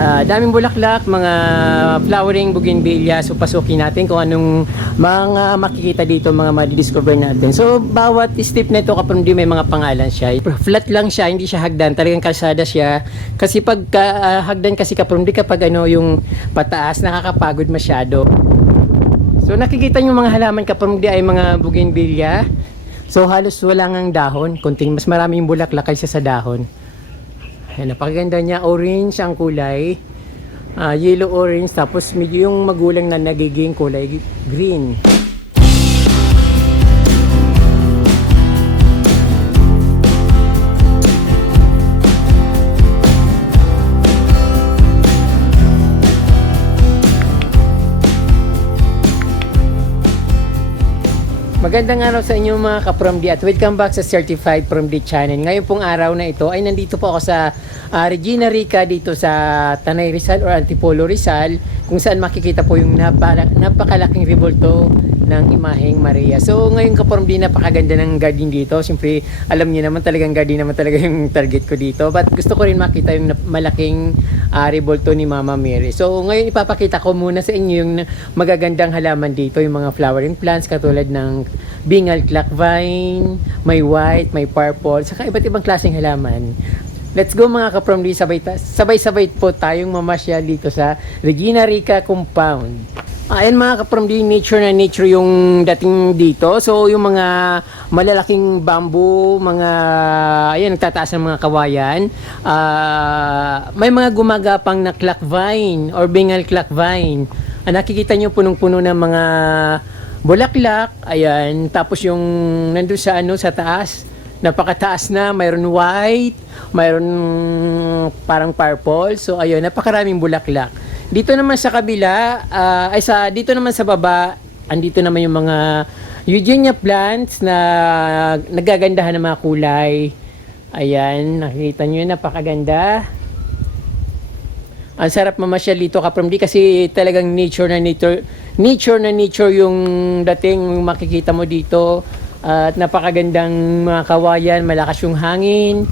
Daming bulaklak, mga flowering bougainvillea. So pasukin natin kung anong mga makikita dito, mga madidiscover natin. So bawat step na ito kapag hindi may mga pangalan siya. Flat lang siya, hindi siya hagdan. Talagang kalsada siya. Kasi pag hagdan kasi kapag hindi kapag yung pataas, nakakapagod masyado. So nakikita nyo mga halaman kapag hindi ay mga bougainvillea. So halos wala ngang dahon. Kunting mas maraming bulaklak kaysa sa dahon. Ayan, napakaganda niya. Orange ang kulay. Yellow orange. Tapos medyo yung magulang na nagiging kulay green. Magandang araw sa inyo mga ka-From D at welcome back sa Certified From D channel. Ngayon pong araw na ito ay nandito po ako sa Regina Rica dito sa Tanay Rizal or Antipolo Rizal, kung saan makikita po yung napakalaking rebulto ng Imaheng Maria. So ngayon ka-From D, napakaganda ng garden dito. Siyempre alam niyo naman talagang garden naman talaga yung target ko dito. But gusto ko rin makita yung malaking rebulto ni Mama Mary. So ngayon ipapakita ko muna sa inyo yung magagandang halaman dito, yung mga flowering plants katulad ng bingal clock vine, may white, may purple, saka iba't ibang klaseng halaman. Let's go mga ka-From D, sabay-sabay po tayong mamasyal dito sa Regina Rica compound. Ayan mga ka-From D, nature na nature yung dating dito. So yung mga malalaking bamboo, mga ayan, nagtataas ng mga kawayan. May mga gumagapang na clock vine or bingal clock vine. Nakikita nyo punong-puno ng mga bulaklak. Ayan, tapos yung nandun sa sa taas, napakataas na, mayroon white, mayroon parang purple. So ayun, napakaraming bulaklak. Dito naman sa kabila, dito naman sa baba, andito naman yung mga eugenia plants na nagagandahan ng mga kulay. Ayan, nakikita nyo yun, napakaganda. Ang sarap mamasyal dito ka-From D kasi talagang nature na nature yung dating makikita mo dito. At napakagandang mga kawayan, malakas yung hangin.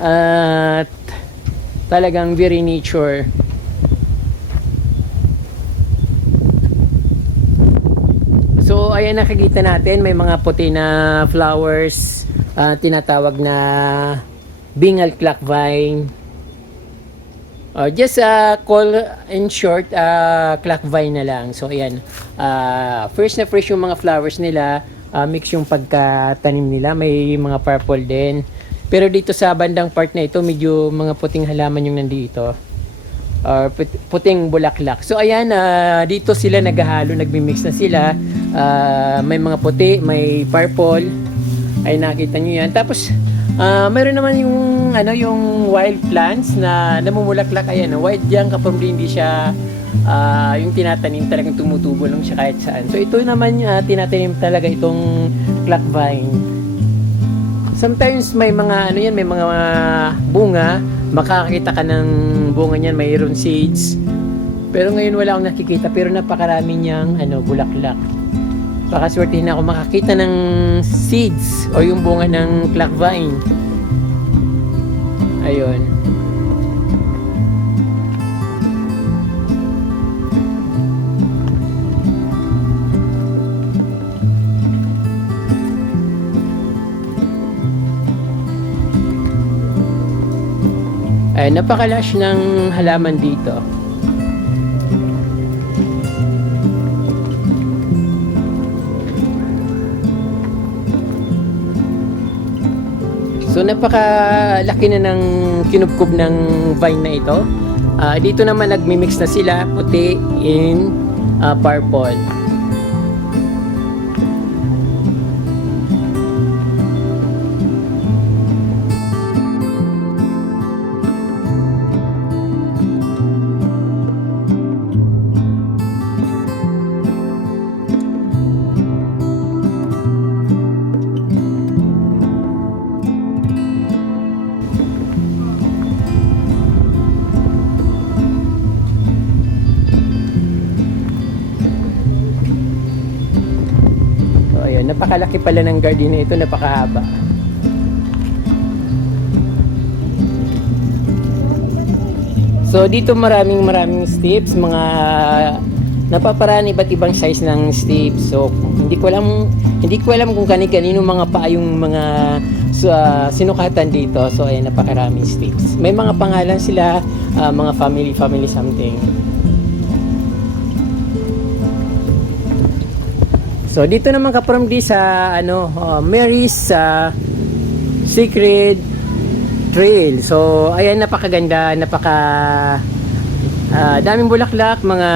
At talagang very nature. So ayan, nakikita natin may mga puti na flowers, tinatawag na bingal clock vine. Just call in short, clock vine na lang. So ayan, fresh na fresh yung mga flowers nila, mix yung pagkatanim nila, may mga purple din. Pero dito sa bandang part na ito, medyo mga puting halaman yung nandito, puting bulaklak. So ayan, dito sila naghahalo, nagmi-mix na sila. May mga puti, may purple. Ay nakita nyo yan. Tapos mayroon naman yung wild plants na namumulaklak. Ayan, wild yan kapag hindi siya yung tinatanim, talagang tumutubo lang siya kahit saan. So ito naman tinatanim talaga itong clock vine. Sometimes may mga may mga bunga, makakakita ka ng bunga niyan, mayroon seeds. Pero ngayon wala akong nakikita, pero napakarami niyang bulaklak. Pakaswertihin ako makakita ng seeds o yung bunga ng clock vine. Ayun. Ay, napakalash ng halaman dito. So napakalaki na ng kinubkob ng vine na ito. Dito naman nagmi-mix na sila, puti in purple. Napakalaki pala ng garden na ito, napakahaba. So dito maraming steps, mga napaparaan iba't ibang size ng steps. So hindi ko alam kung kanino mga paa yung mga sinukatan dito. So ay napakaraming steps. May mga pangalan sila, mga family something. So dito naman ka-from di sa Mary's Secret Trail. So ayan, napakaganda, daming bulaklak, mga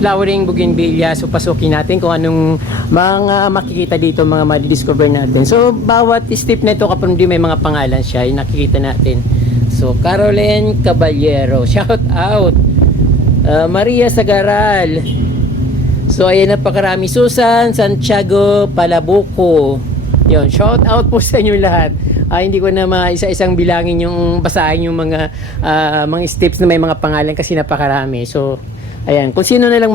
flowering bougainvillea. So pasukin natin kung anong mga makikita dito, mga madidiscover natin. So bawat step na ito ka-from di may mga pangalan siya, yung nakikita natin. So Caroline Caballero, shout out. Maria Sagaral. So ayan, napakarami. Susan Santiago Palabuco. Yun, shout out po sa inyo lahat. Hindi ko na isa-isang bilangin yung basahin yung mga steps na may mga pangalan kasi napakarami. So ayan, kung sino na lang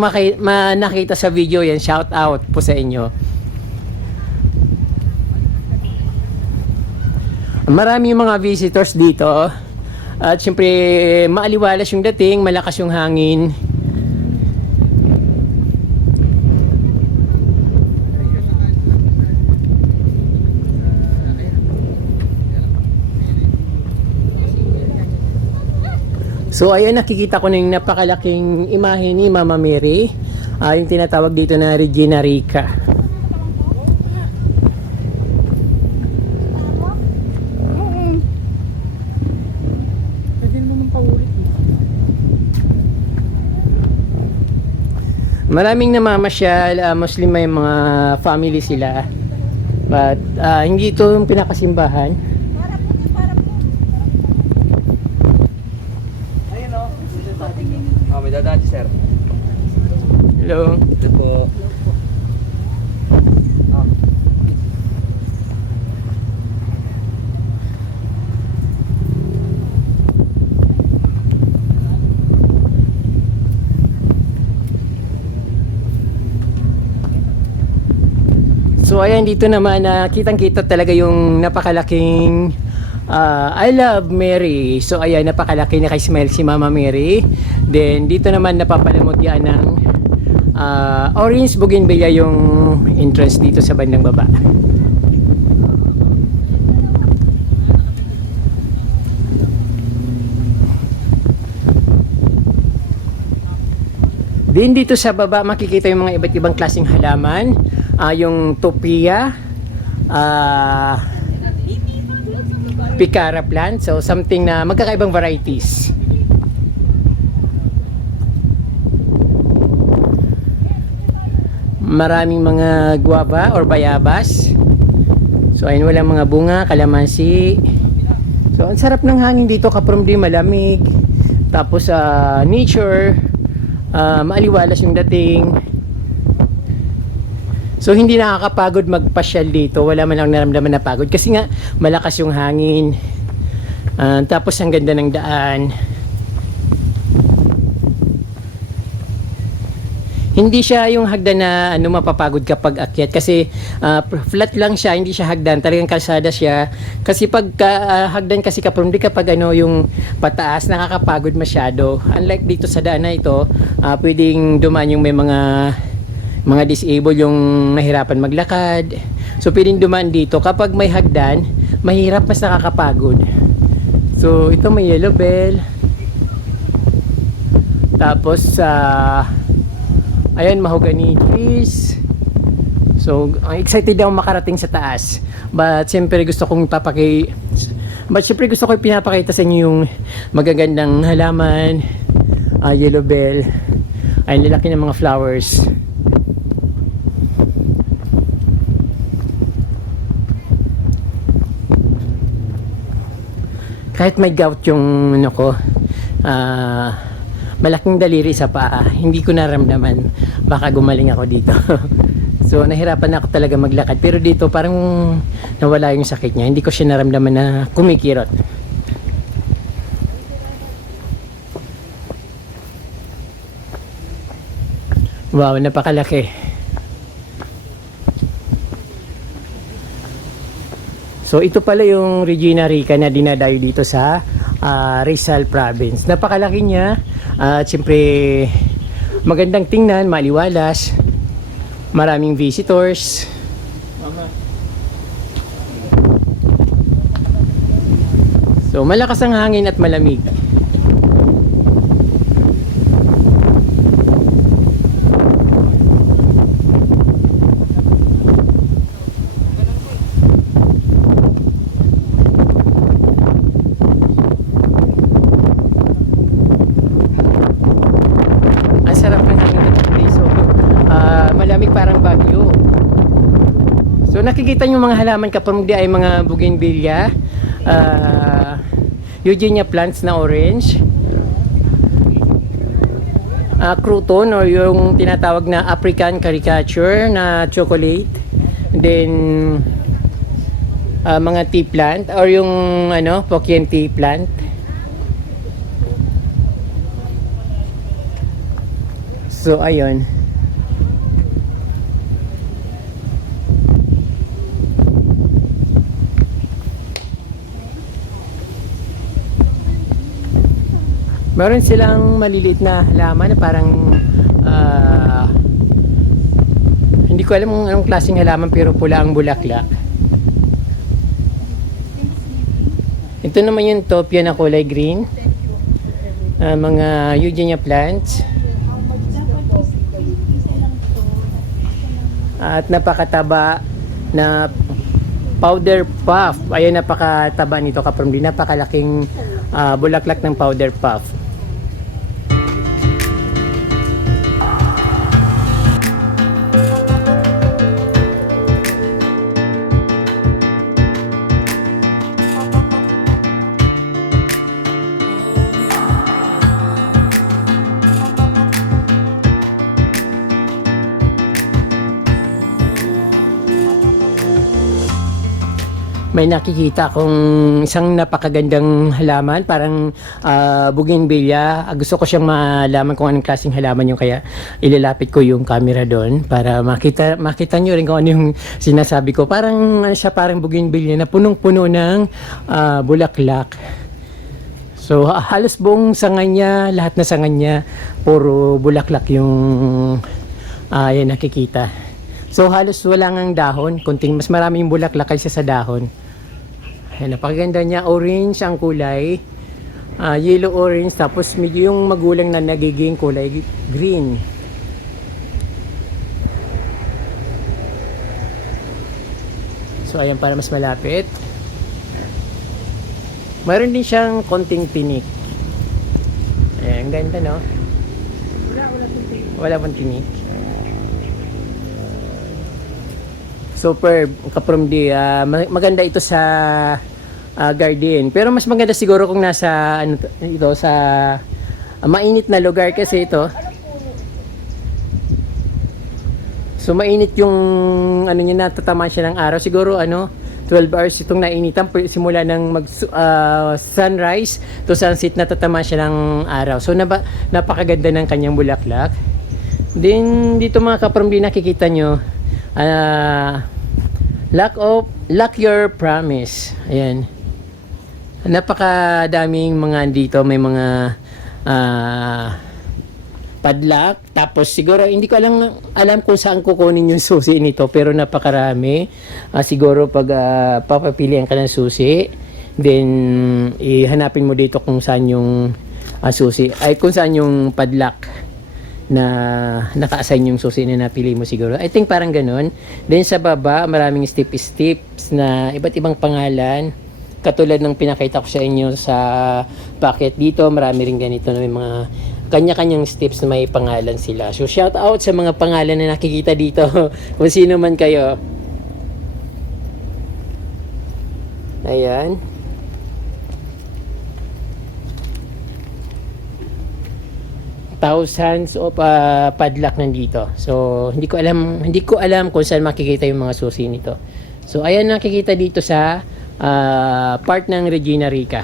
nakita sa video yan, shout out po sa inyo. Marami yung mga visitors dito. At syempre maaliwalas yung dating, malakas yung hangin. So ayan, nakikita ko na yung napakalaking imahe ni Mama Mary, yung tinatawag dito na Regina Rica. Maraming namamasyal, Muslim, may mga family sila. But hindi ito yung pinakasimbahan. May dadaan sir. Hello. Ito po. So ayan, dito naman kitang-kita talaga yung napakalaking I Love Mary. So ayan, napakalaki, naka-smile si Mama Mary. Then dito naman napapalamot yan ng orange bougainvillea yung entrance dito sa bandang baba. Din dito sa baba makikita yung mga iba't ibang klaseng halaman, yung topia, picara plant, so something na magkakaibang varieties. Maraming mga guava or bayabas. So ayun, walang mga bunga, kalamansi. So ang sarap ng hangin dito, ka-from di malamig. Tapos nature, maaliwalas yung dating. So hindi nakakapagod magpasyal dito, wala man lang naramdaman na pagod kasi nga malakas yung hangin. Tapos ang ganda ng daan. Hindi siya yung hagdan na mapapagod kapag akyat kasi flat lang siya, hindi siya hagdan, talagang kalsada siya. Kasi pag hagdan kasi kapag yung pataas, nakakapagod masyado. Unlike dito sa daan na ito, pwedeng dumaan yung may mga disabled, yung nahirapan maglakad. So pwedeng dumaan dito. Kapag may hagdan, mahirap, mas nakakapagod. So ito may yellow bell. Tapos ayan, mahogany trees. So excited ako makarating sa taas. But siyempre gusto ko pinapakita sa inyo yung magagandang halaman, yellow bell. Ay, lalaki ng mga flowers. Kahit may gout yung malaking daliri sa paa, hindi ko naramdaman. Baka gumaling ako dito. So nahirapan ako talaga maglakad, pero dito parang nawala yung sakit niya, hindi ko siya naramdaman na kumikirot. Wow, napakalaki. So ito pala yung Regina Rica na dinadayo dito sa Rizal Province. Napakalaki niya at siyempre magandang tingnan, maliwalas, maraming visitors. So malakas ang hangin at malamig. Ang sarap ng hangin dito. So malamig parang Baguio. So nakikita nyo mga halaman kapag ay mga bougainvillea, Eugenia plants na orange, crouton or yung tinatawag na African caricature na chocolate, then mga tea plant or yung Hokkien tea plant. So ayun. Meron silang maliliit na halaman na parang hindi ko alam kung anong klaseng halaman pero pula ang bulaklak. Ito naman yung topia na kulay green. Mga Eugenia plants. At napakataba na powder puff. Ayun, napakataba nito kapag napakalaking bulaklak ng powder puff. May nakikita akong isang napakagandang halaman, parang bougainvillea. Gusto ko siyang malaman kung anong klaseng halaman yung, kaya ilalapit ko yung camera doon para makita nyo rin kung ano yung sinasabi ko. Parang siya parang bougainvillea na punong-puno ng bulaklak. So halos buong sanga niya, lahat na sanga niya, puro bulaklak yung yan nakikita. So halos wala ngang dahon, kunting mas marami yung bulaklak kaysa sa dahon. Ayan, napakaganda niya, orange ang kulay, yellow orange, tapos medyo yung magulang na nagiging kulay green. So ayan, para mas malapit. Mayroon din siyang konting tinik. Ayan, ang ganda, no? Wala pong tinik. Superb, kapromdi. Maganda ito sa garden. Pero mas maganda siguro kung nasa sa mainit na lugar kasi ito. So mainit yung niya, natatamaan siya ng araw. Siguro 12 hours itong nainitan simula ng sunrise to sunset, natatamaan siya ng araw. So napakaganda ng kanyang bulaklak. Then dito mga kapromdi, nakikita nyo lock your promise. Ayan, napakadaming mga dito, may mga padlock, tapos siguro hindi ko alam kung saan kukunin yung susi nito, pero napakarami. Siguro pag papapilian ka ng susi, then ihanapin mo dito kung saan yung susi, ay kung saan yung padlock na naka-assign yung susi na napili mo siguro. I think parang ganun. Then sa baba, maraming steps na iba't ibang pangalan. Katulad ng pinakita ko sa inyo sa packet dito, marami rin ganito na may mga kanya-kanyang steps na may pangalan sila. So shout out sa mga pangalan na nakikita dito kung sino man kayo. Ayan. Thousands of padlock nandito. So hindi ko alam kung saan makikita yung mga susi nito. So ayan, nakikita dito sa part ng Regina Rica.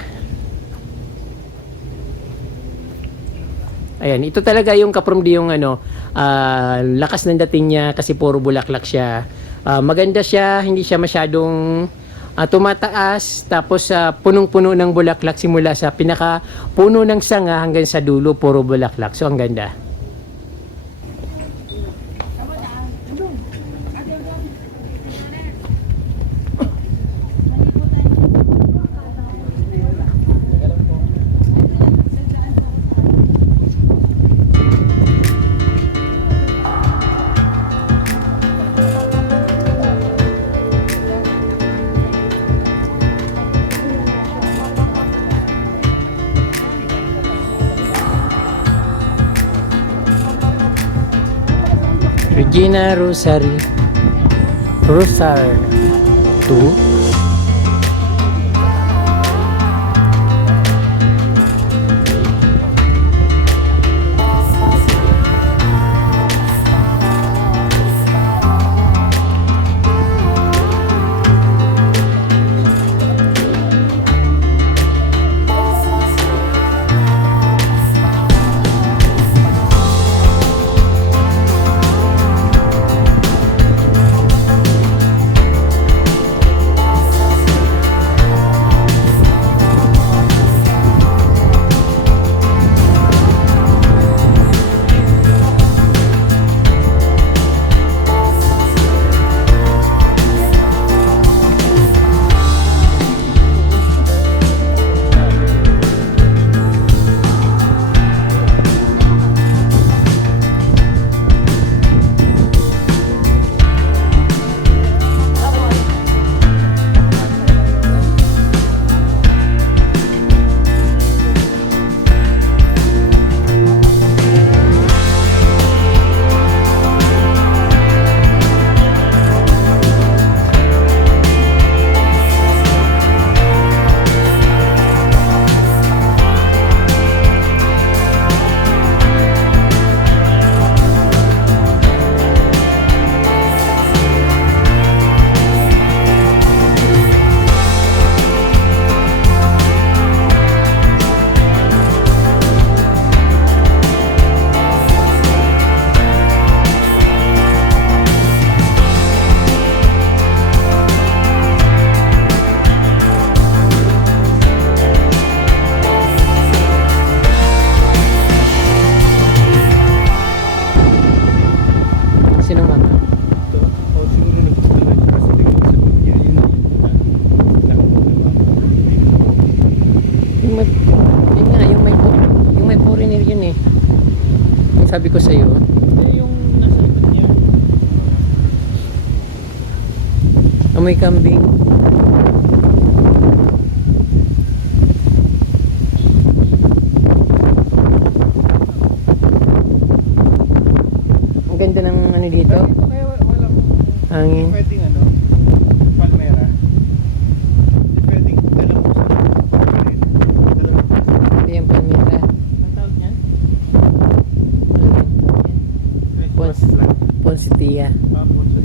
Ayan, ito talaga yung kapromdi, yung lakas ng dating niya kasi puro bulaklak siya. Maganda siya, hindi siya masyadong tumataas, tapos punong-puno ng bulaklak simula sa pinaka puno ng sanga hanggang sa dulo, puro bulaklak. So ang ganda. Regina Rosar 2. Sabi ko sa iyo, yung nasa likod niya. amoy kambing. Ang ganda ng ano dito, Dito kaya walang hangin. pwedeng palmera. Hindi pwedeng dalawang gusto. Hindi yan palmera. Ang tawag niyan? Poinsettia. Tapos sa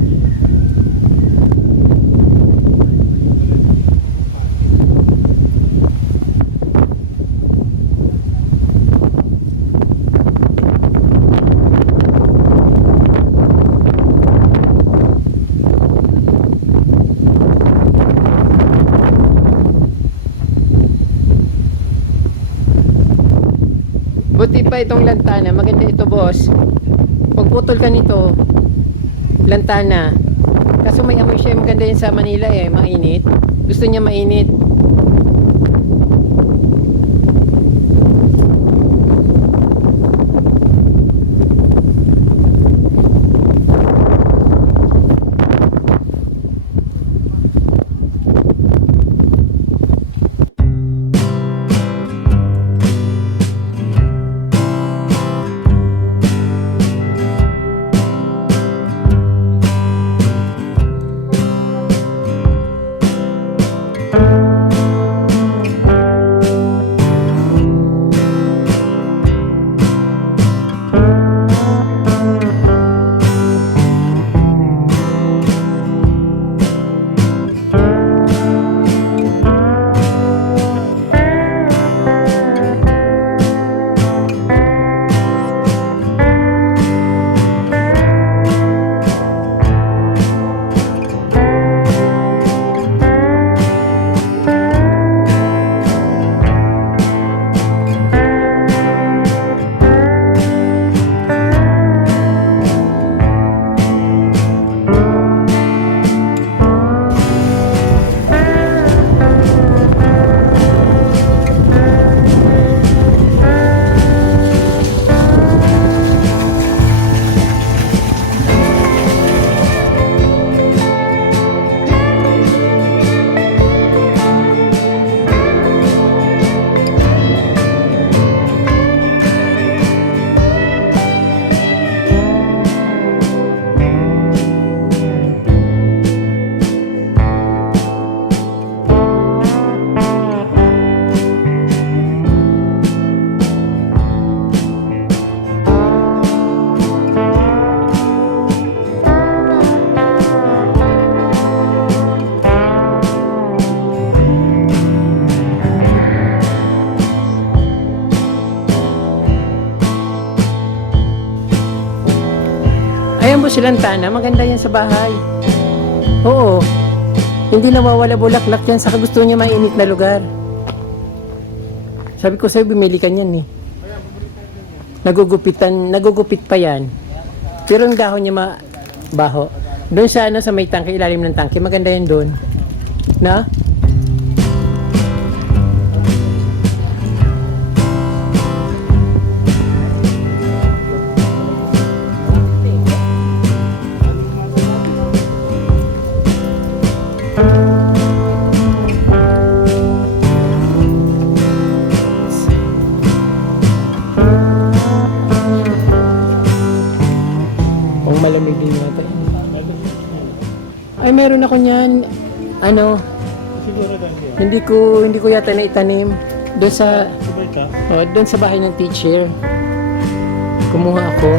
Buti pa itong lantana, maganda ito boss. Pagputol ka nito, lantana. Kaso may amoy siya, maganda yun sa Manila mainit. Gusto niya mainit. Bamboo silantana, maganda yan sa bahay. Oo. Hindi nawawala bulaklak yan, saka gusto niya mainit na lugar. Sabi ko sa'yo, bumili ka niyan eh. Nagugupit pa yan. Pero ang dahon niya baho. Doon sa sa may tangke, ilalim ng tangke, maganda yan doon. Na? Kung malamig din yata yan. Ay, meron ako niyan. Ano, Siguro dahil yan. hindi ko yata na itanim. Doon sa, Sabay ka. doon sa bahay ng teacher. Kumuha ako.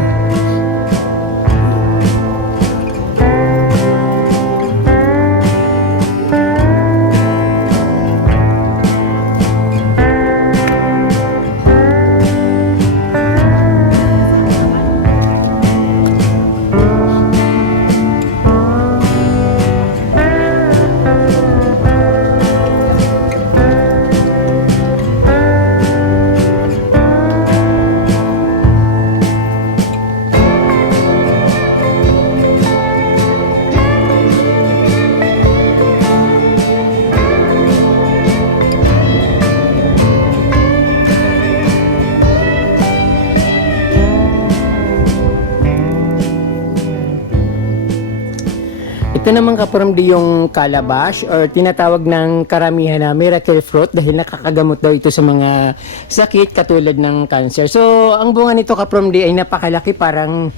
Ito naman kaparamdi yung calabash or tinatawag ng karamihan na miracle fruit dahil nakakagamot daw ito sa mga sakit katulad ng cancer. So, ang bunga nito kaparamdi ay napakalaki, parang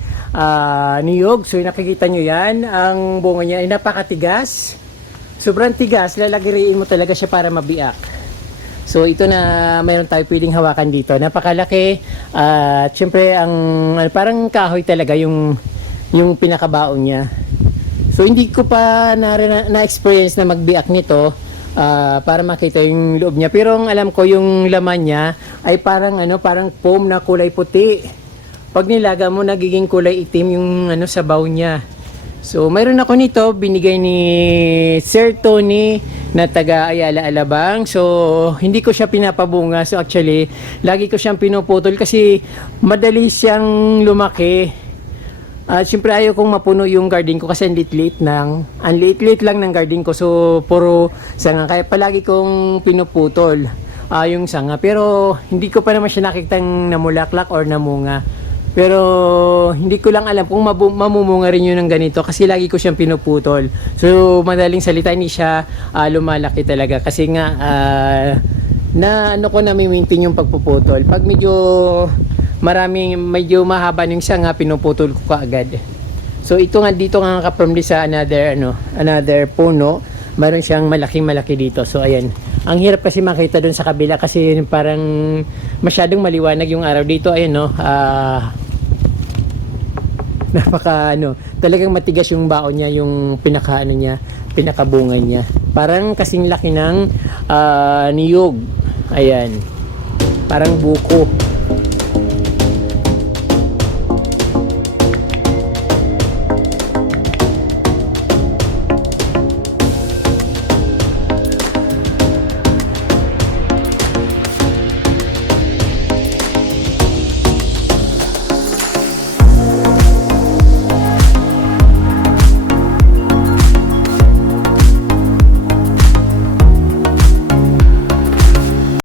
niyog. So, nakikita nyo yan. Ang bunga niya ay napakatigas. Sobrang tigas, lalagiriin mo talaga siya para mabiak. So, ito na mayroon tayo pwedeng hawakan dito. Napakalaki. At syempre, parang kahoy talaga yung pinakabaon niya. So hindi ko pa na-experience na magbiak nito para makita yung loob niya. Pero ang alam ko yung laman niya ay parang parang foam na kulay puti. Pag nilaga mo nagiging kulay itim yung sabaw niya. So mayroon ako nito, binigay ni Sir Tony na taga Ayala Alabang. So hindi ko siya pinapabunga. So actually, lagi ko siyang pinuputol kasi madali siyang lumaki. Siyempre ayaw kong mapuno yung garden ko kasi ang liit-liit lang ng garden ko, so puro sanga, kaya palagi kong pinuputol yung sanga, pero hindi ko pa naman siya nakitang namulaklak or namunga, pero hindi ko lang alam kung mamumunga rin yun ng ganito kasi lagi ko siyang pinuputol. So madaling salita, hindi siya lumalaki talaga kasi nga nami-maintain yung pagpuputol. Pag medyo mahaba yung sanga, pinuputol ko kaagad. So ito nga dito nga kapromdi sa another puno, mayroon siyang malaki dito. So ayan, ang hirap kasi makita doon sa kabila kasi parang masyadong maliwanag yung araw dito. Ayan talagang matigas yung baon niya, yung pinakabunga niya. Parang kasing laki ng niyog. Ayan, parang buko.